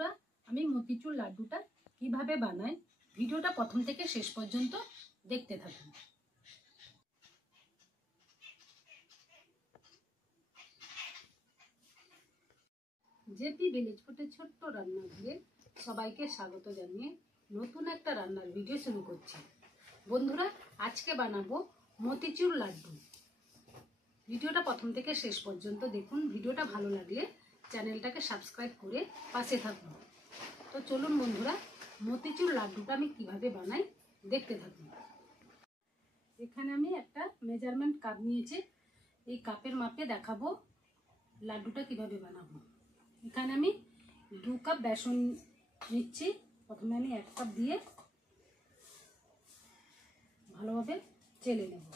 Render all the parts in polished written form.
বন্ধুরা, আমি মতিচুর লাড্ডুটা কিভাবে বানাই ভিডিওটা প্রথম থেকে শেষ পর্যন্ত দেখতে থাকুন। জেপি ভিলেজ ফুডের ছোট্ট রান্নাঘরে সবাইকে স্বাগত জানিয়ে নতুন একটা রান্নার ভিডিও শুরু করছি। বন্ধুরা, আজকে বানাবো মতিচুর লাড্ডু। ভিডিওটা প্রথম থেকে শেষ পর্যন্ত দেখুন। ভিডিওটা ভালো লাগলে চ্যানেলটাকে সাবস্ক্রাইব করে পাশে থাকুন। তো চলুন বন্ধুরা, মতিচুর লাড্ডুটা আমি কিভাবে বানাই দেখতে থাকুন। এখানে আমি একটা মেজারমেন্ট কাপ নিয়েছি। এই কাপের মাপে দেখাবো লাড্ডুটা কিভাবে বানাবো। এখানে আমি 2 কাপ বেসন নিচ্ছি। প্রথমে আমি 1 কাপ দিয়ে ভালোভাবে চেলে নেব।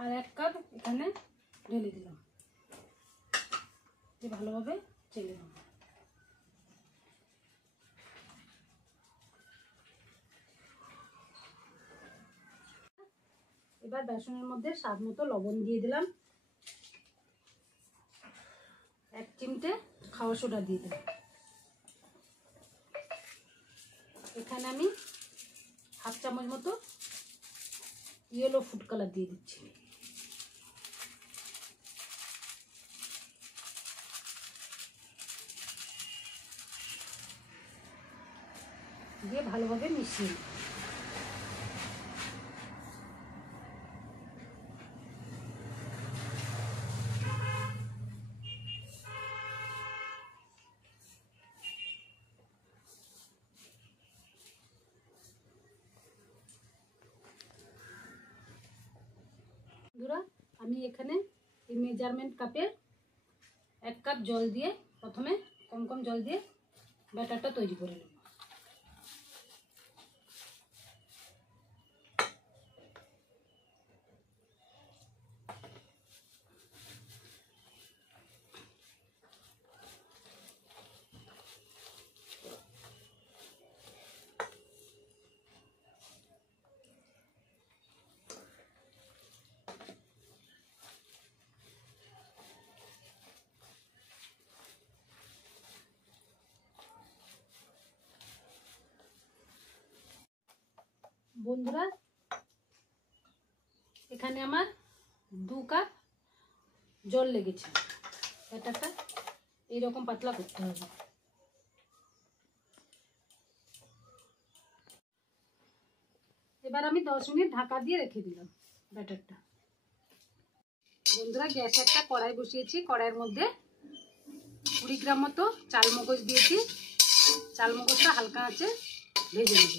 আর 1 কাপ এখানে ঢেলে দিলাম। ভালোভাবে চেলে নেব। এবার বেসনের মধ্যে স্বাদ মতো লবণ দিয়ে দিলাম। 1 চিমটে খাওয়া সোডা দিয়ে দিলাম। এখানে আমি 1/2 চামচ মতো ইয়েলো ফুড কালার দিয়ে দিচ্ছি। দিয়ে ভালোভাবে মিশিয়ে নেব। বন্ধুরা, আমি এখানে এই মেজারমেন্ট কাপে 1 কাপ জল দিয়ে প্রথমে কম জল দিয়ে ব্যাটারটা তৈরি করে নেব। বন্ধুরা, এখানে আমার 2 কাপ জল লেগেছে। ব্যাটারটা এইরকম পাতলা করতে হবে। এবার আমি 10 মিনিট ঢাকা দিয়ে রেখে দিলাম ব্যাটারটা। বন্ধুরা, গ্যাসে একটা কড়াই বসিয়েছি। কড়াইয়ের মধ্যে 20 গ্রাম মতো চালমগজ দিয়েছি। চালমগজটা হালকা আছে ভেজে নেব।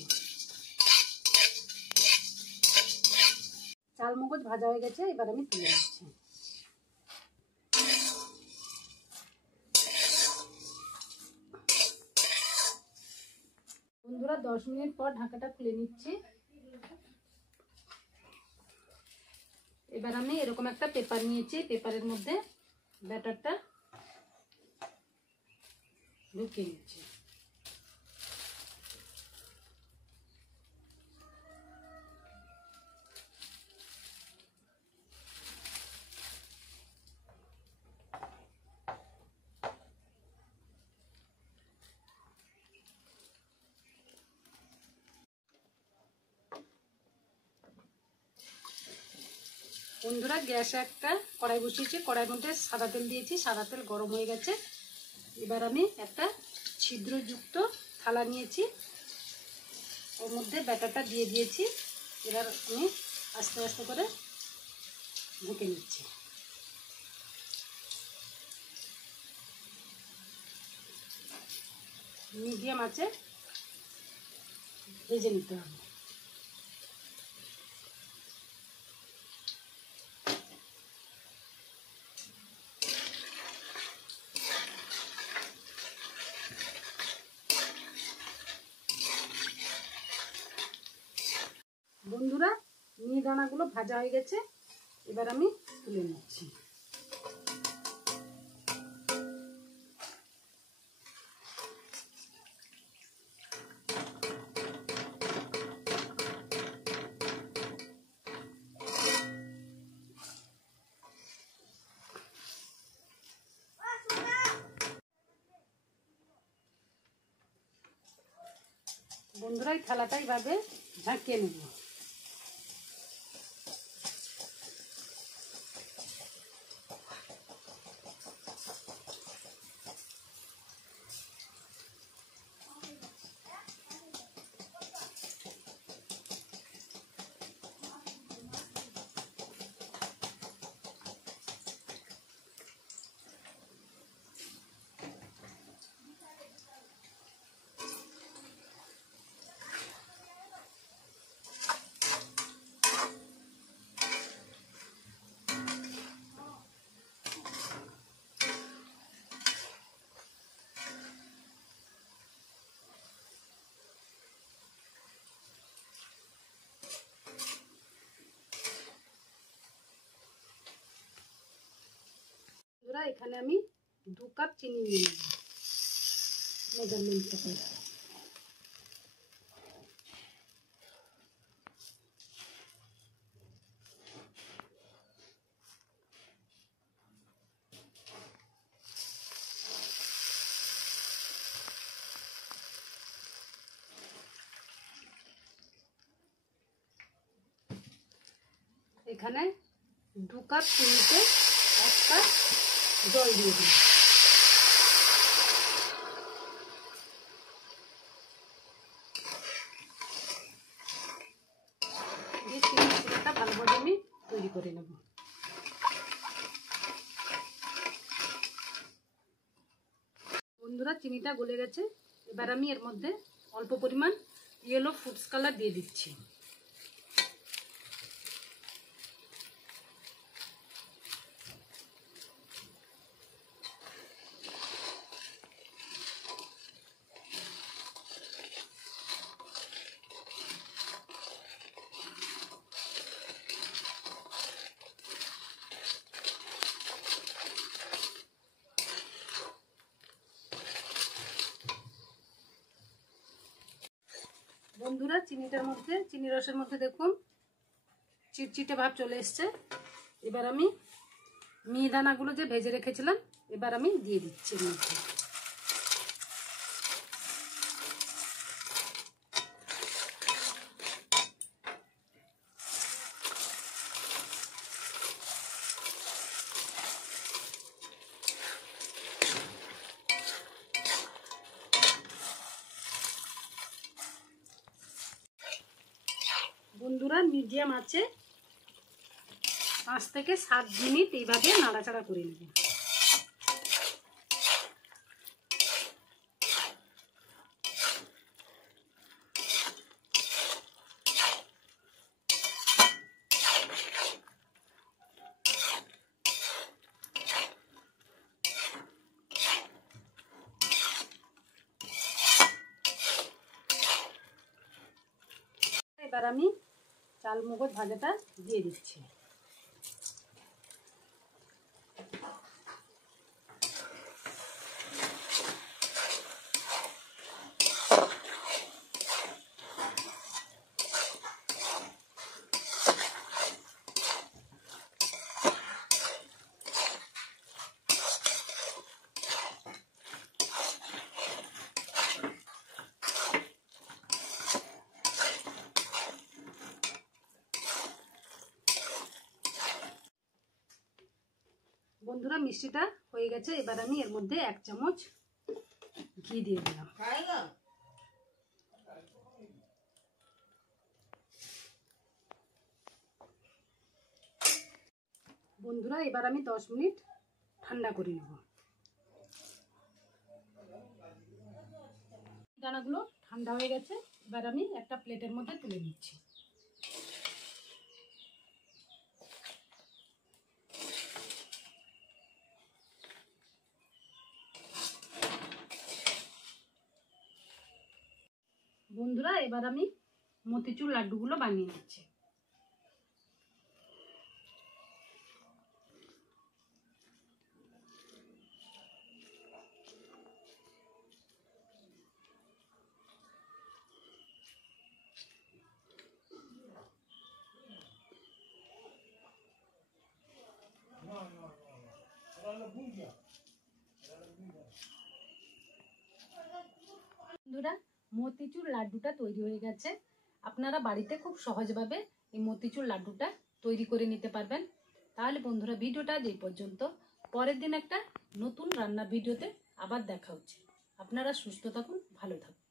চালমগজ ভাজা হয়ে গেছে, এবার আমি তুলে নিচ্ছি। বন্ধুরা, 10 মিনিট পর ঢাকাটা খুলে নিচ্ছি। এবার আমি এরকম একটা পেপার নিয়েছি। পেপারের মধ্যে ব্যাটারটা ঢুকিয়ে নিচ্ছি। বন্ধুরা, গ্যাসে একটা কড়াই বসিয়েছি। কড়াইয়ের মধ্যে সাদা তেল দিয়েছি। সাদা তেল গরম হয়ে গেছে। এবার আমি একটা ছিদ্রযুক্ত থালা নিয়েছি। ওর মধ্যে ব্যাটারটা দিয়ে দিয়েছি। এবার আমি আস্তে আস্তে করে ঢেকে নিচ্ছি। মিডিয়াম আঁচে ভেজে নিতে হবে। মিহিদানাগুলো ভাজা হয়ে গেছে, এবার আমি তুলে নিচ্ছি। বন্ধুরা এই থালাটা এইভাবে ঝাঁকিয়ে নেব। এখানে আমি 2 কাপ চিনি নিয়ে নেব, মেজারমেন্ট করে। এখানে 2 কাপ চিনিতে 1 কাপ জল দিয়ে দিই। চিনিটা ভালোভাবে আমি তৈরি করে নেব। বন্ধুরা চিনিটা গলে গেছে, এবার আমি এর মধ্যে অল্প পরিমাণ ইয়েলো ফুড কালার দিয়ে দিচ্ছি। বন্ধুরা চিনি রসের মধ্যে দেখুন চিটচিটে ভাব চলে এসছে। এবার আমি মিহিদানাগুলো যে ভেজে রেখেছিলাম এবার আমি দিয়ে দিচ্ছি এর মধ্যে। বন্ধুরা মিডিয়াম আছে 5 থেকে 7 মিনিট এইভাবে নাড়াচাড়া করে নেব। এবার আমি চাল মগজ ভাজাটা দিয়ে দিচ্ছি। বন্ধুরা মিষ্টিটা হয়ে গেছে, এবার আমি এর মধ্যে 1 চামচ ঘি দিয়ে দিলাম। বন্ধুরা এবার আমি 10 মিনিট ঠান্ডা করে নেব। দানাগুলো ঠান্ডা হয়ে গেছে, এবার আমি একটা প্লেটের মধ্যে তুলে নিচ্ছি। বন্ধুরা এবার আমি মতিচুর লাড্ডুগুলো বানিয়ে নিচ্ছি। বন্ধুরা, মতিচুর লাড্ডুটা তৈরি হয়ে গেছে। আপনারা বাড়িতে খুব সহজভাবে এই মতিচুর লাড্ডুটা তৈরি করে নিতে পারবেন। তাহলে বন্ধুরা, ভিডিওটা আজ এই পর্যন্ত। পরের দিন একটা নতুন রান্নার ভিডিওতে আবার দেখা হচ্ছে। আপনারা সুস্থ থাকুন, ভালো থাকুন।